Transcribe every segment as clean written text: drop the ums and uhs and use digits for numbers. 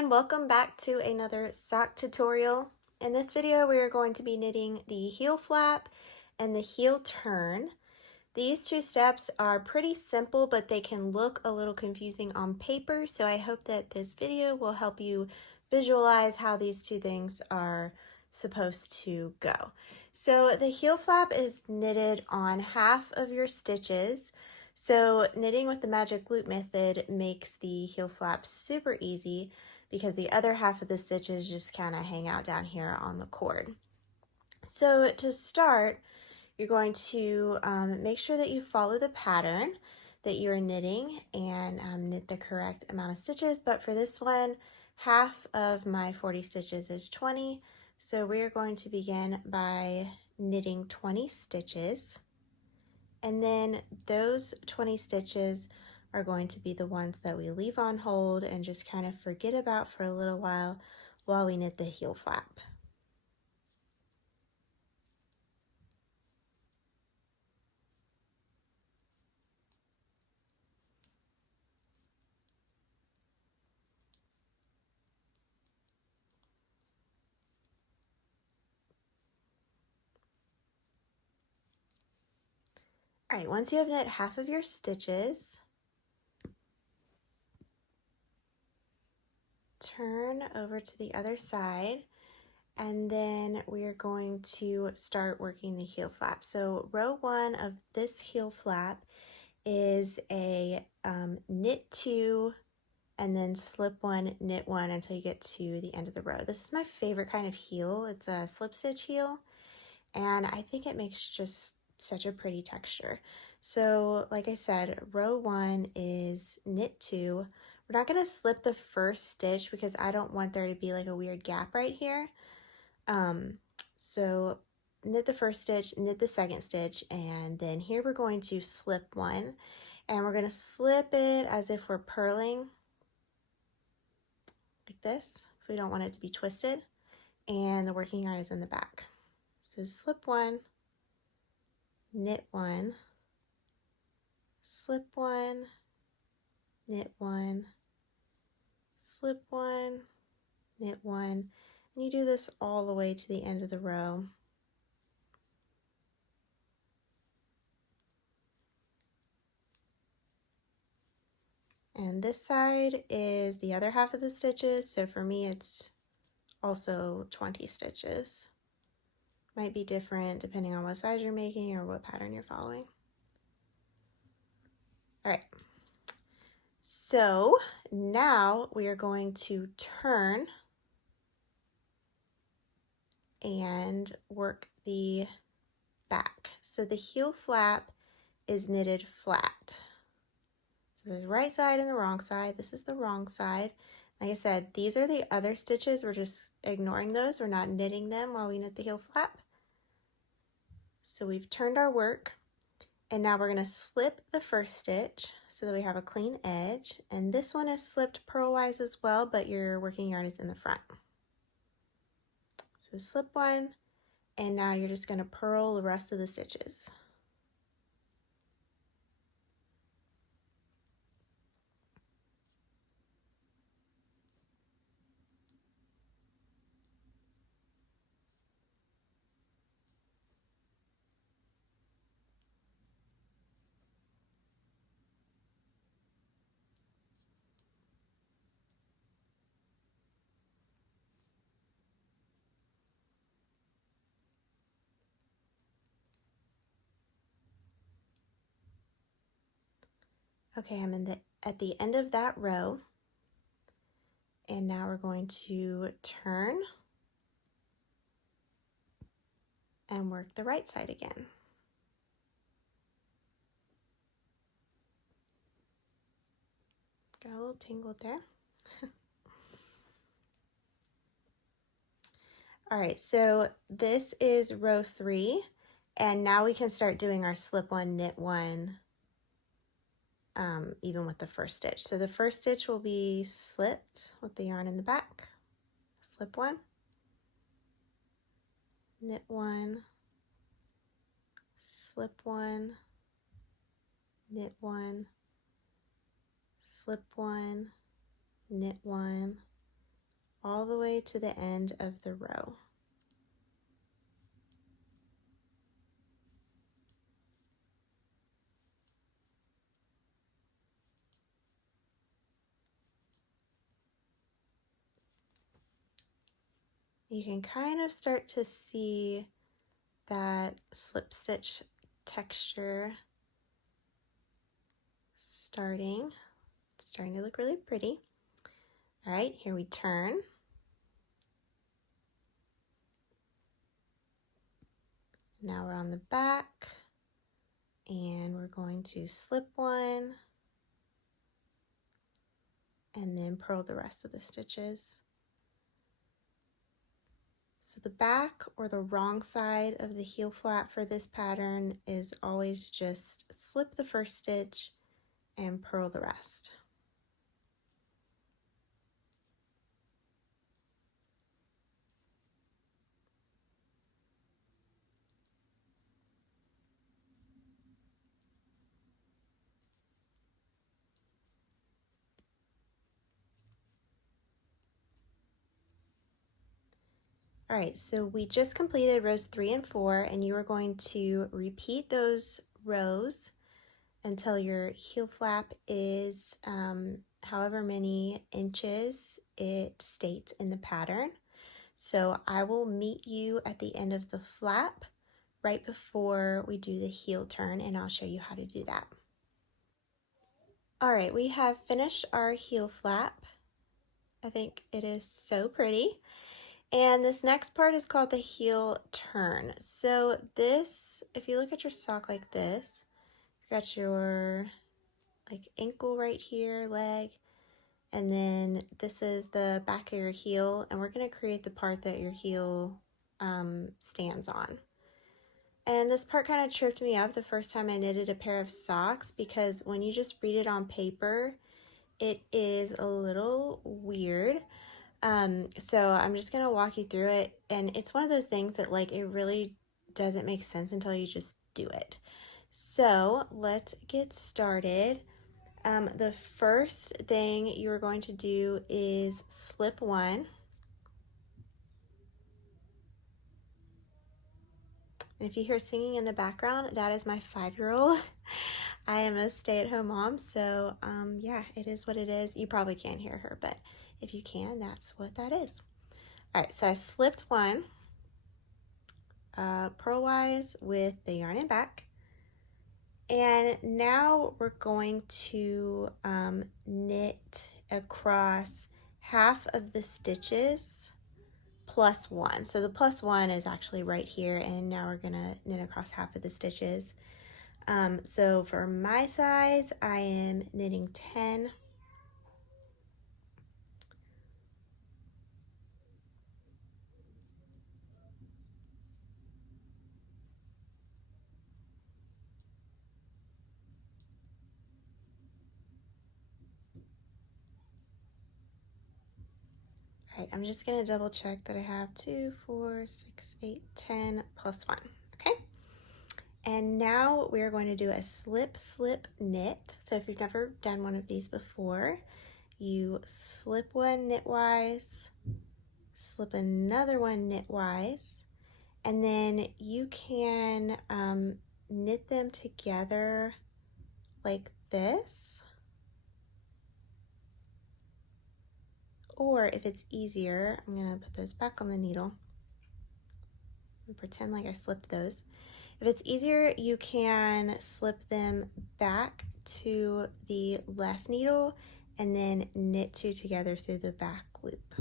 everyone, welcome back to another sock tutorial. In this video we are going to be knitting the heel flap and the heel turn. These two steps are pretty simple, but they can look a little confusing on paper, so I hope that this video will help you visualize how these two things are supposed to go. So the heel flap is knitted on half of your stitches. So knitting with the magic loop method makes the heel flap super easy because the other half of the stitches just kind of hang out down here on the cord. So to start, you're going to make sure that you follow the pattern that you're knitting and knit the correct amount of stitches. But for this one, half of my 40 stitches is 20. So we are going to begin by knitting 20 stitches. And then those 20 stitches are going to be the ones that we leave on hold and just kind of forget about for a little while we knit the heel flap. All right, once you have knit half of your stitches, turn over to the other side, and then we are going to start working the heel flap. So row 1 of this heel flap is a knit 2 and then slip 1, knit 1 until you get to the end of the row. This is my favorite kind of heel. It's a slip stitch heel, and I think it makes just such a pretty texture. So like I said, row 1 is knit 2. We're not going to slip the first stitch because I don't want there to be like a weird gap right here. So knit the first stitch, knit the second stitch, and then here we're going to slip 1, and we're going to slip it as if we're purling like this, so we don't want it to be twisted, and the working yarn is in the back. So slip 1, knit 1, slip 1, knit 1, slip 1, knit 1, and you do this all the way to the end of the row. And this side is the other half of the stitches, so for me it's also 20 stitches. Might be different depending on what size you're making or what pattern you're following. All right, so now we are going to turn and work the back. So the heel flap is knitted flat. So there's right side and the wrong side. This is the wrong side. Like I said, these are the other stitches. We're just ignoring those. We're not knitting them while we knit the heel flap. So we've turned our work, and now we're going to slip the first stitch so that we have a clean edge. And this one is slipped purlwise as well, but your working yarn is in the front. So slip 1, and now you're just going to purl the rest of the stitches. Okay, I'm at the end of that row, and now we're going to turn and work the right side again. Got a little tingled there. All right, so this is row 3, and now we can start doing our slip 1, knit 1, even with the first stitch. So the first stitch will be slipped with the yarn in the back. Slip 1, knit 1, slip 1, knit 1, slip 1, knit 1, all the way to the end of the row. You can kind of start to see that slip stitch texture starting. It's starting to look really pretty. All right, here we turn. Now we're on the back, and we're going to slip one and then purl the rest of the stitches. So the back or the wrong side of the heel flap for this pattern is always just slip the first stitch and purl the rest. All right, so we just completed rows 3 and 4, and you are going to repeat those rows until your heel flap is however many inches it states in the pattern. So I will meet you at the end of the flap right before we do the heel turn, and I'll show you how to do that. All right, we have finished our heel flap. I think it is so pretty. And this next part is called the heel turn. So this, if you look at your sock like this, you got your like ankle right here, leg, and then this is the back of your heel, and we're going to create the part that your heel stands on. And this part kind of tripped me up the first time I knitted a pair of socks, because when you just read it on paper, it is a little weird. So I'm just gonna walk you through it, and it's one of those things that like it really doesn't make sense until you just do it. So let's get started. The first thing you're going to do is slip one. And if you hear singing in the background, that is my 5-year-old. I am a stay-at-home mom, so yeah, it is what it is. You probably can't hear her, but if you can, that's what that is. All right, so I slipped one purlwise with the yarn in back. And now we're going to knit across half of the stitches plus one. So the plus one is actually right here, and now we're gonna knit across half of the stitches. So for my size, I am knitting 10. All right, I'm just gonna double check that I have 2, 4, 6, 8, 10 plus 1, okay? And now we're going to do a slip, slip, knit. So if you've never done one of these before, you slip one knitwise, slip another one knitwise, and then you can knit them together like this. Or if it's easier, I'm gonna put those back on the needle and pretend like I slipped those. If it's easier, you can slip them back to the left needle and then knit 2 together through the back loop.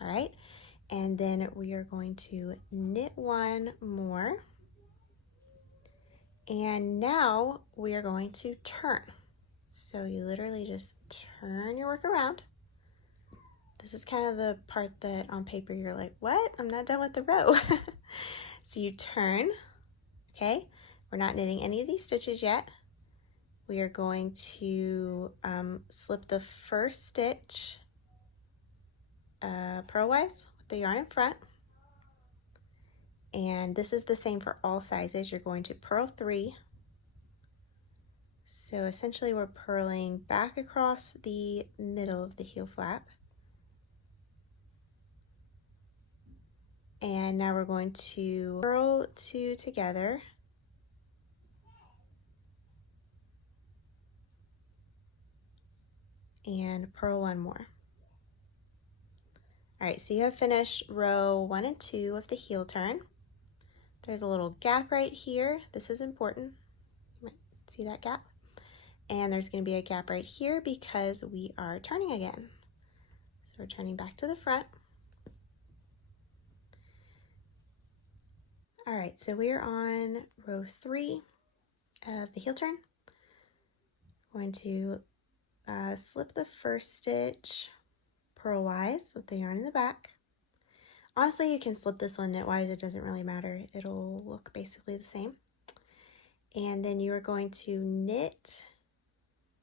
All right, and then we are going to knit one more. And now we are going to turn. So you literally just turn your work around. This is kind of the part that on paper you're like, what? I'm not done with the row. So you turn, okay? We're not knitting any of these stitches yet. We are going to slip the first stitch purlwise with the yarn in front. And this is the same for all sizes. You're going to purl 3, So essentially we're purling back across the middle of the heel flap. And now we're going to purl 2 together. And purl 1 more. All right, so you have finished row 1 and 2 of the heel turn. There's a little gap right here. This is important. You might see that gap. And there's going to be a gap right here because we are turning again. So we're turning back to the front. All right, so we're on row 3 of the heel turn. Going to slip the first stitch purlwise with the yarn in the back. Honestly, you can slip this one knitwise, it doesn't really matter. It'll look basically the same. And then you are going to knit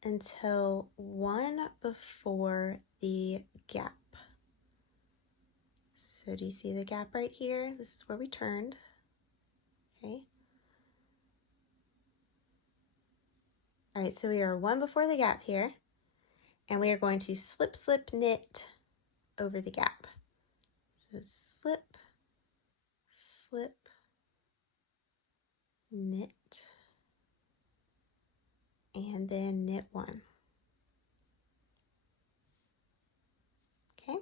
until 1 before the gap. So do you see the gap right here? This is where we turned. Okay. All right, so we are 1 before the gap here, and we are going to slip, slip, knit over the gap. So slip, slip, knit, and then knit 1. Okay.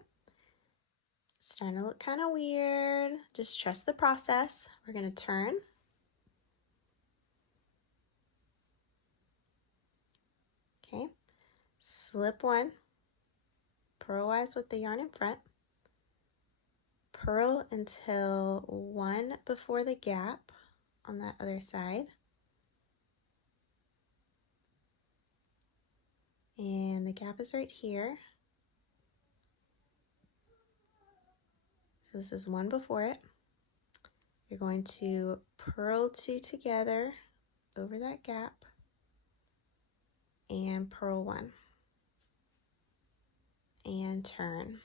It's starting to look kind of weird. Just trust the process. We're going to turn. Okay. Slip 1, purlwise with the yarn in front. Purl until 1 before the gap on that other side. And the gap is right here. So this is 1 before it. You're going to purl 2 together over that gap and purl 1 and turn.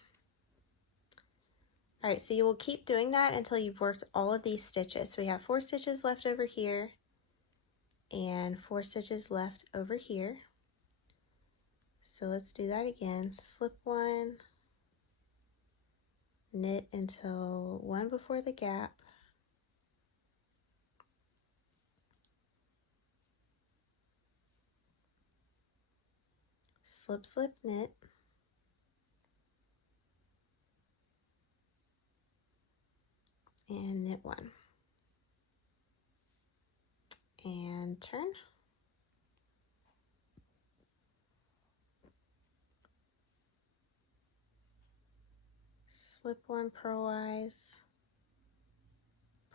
All right, so you will keep doing that until you've worked all of these stitches. So we have 4 stitches left over here and 4 stitches left over here. So let's do that again. Slip 1, knit until 1 before the gap, slip, slip, knit, and knit 1 and turn. Slip 1 purlwise,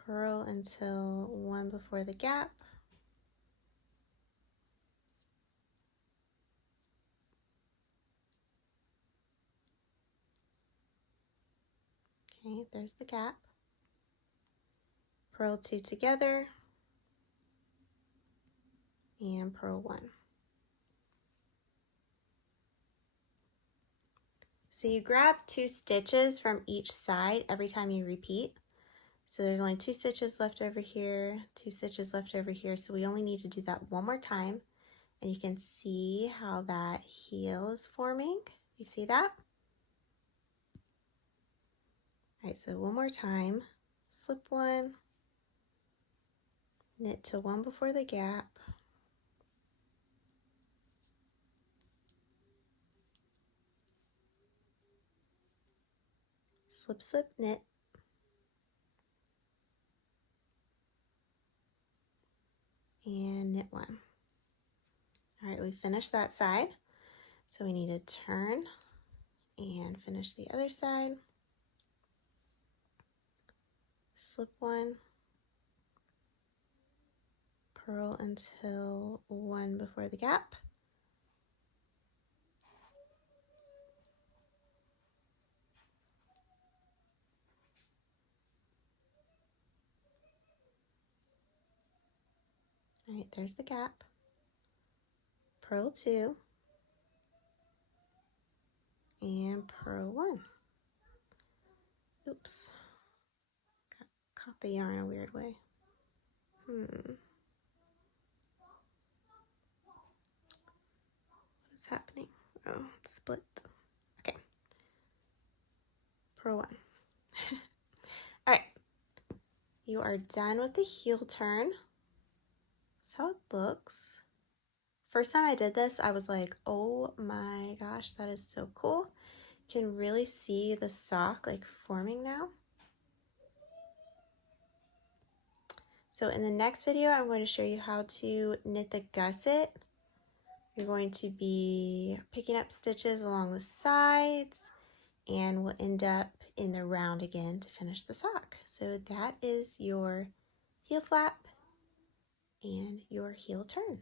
purl until 1 before the gap, okay, there's the gap, purl 2 together and purl 1. So you grab 2 stitches from each side every time you repeat. So there's only 2 stitches left over here, 2 stitches left over here, so we only need to do that 1 more time. And you can see how that heel is forming. You see that? All right, so 1 more time. Slip 1, knit to 1 before the gap, slip, slip, knit, and knit 1. All right, we finished that side. So we need to turn and finish the other side. Slip 1, purl until 1 before the gap. All right, there's the gap. Purl 2 and purl 1. Oops, caught the yarn a weird way. happening? Oh, it's split. Okay. Pro one. All right. You are done with the heel turn. That's how it looks. First time I did this, I was like, oh my gosh, that is so cool. You can really see the sock like forming now. So in the next video, I'm going to show you how to knit the gusset. You're going to be picking up stitches along the sides, and we'll end up in the round again to finish the sock. So that is your heel flap and your heel turn.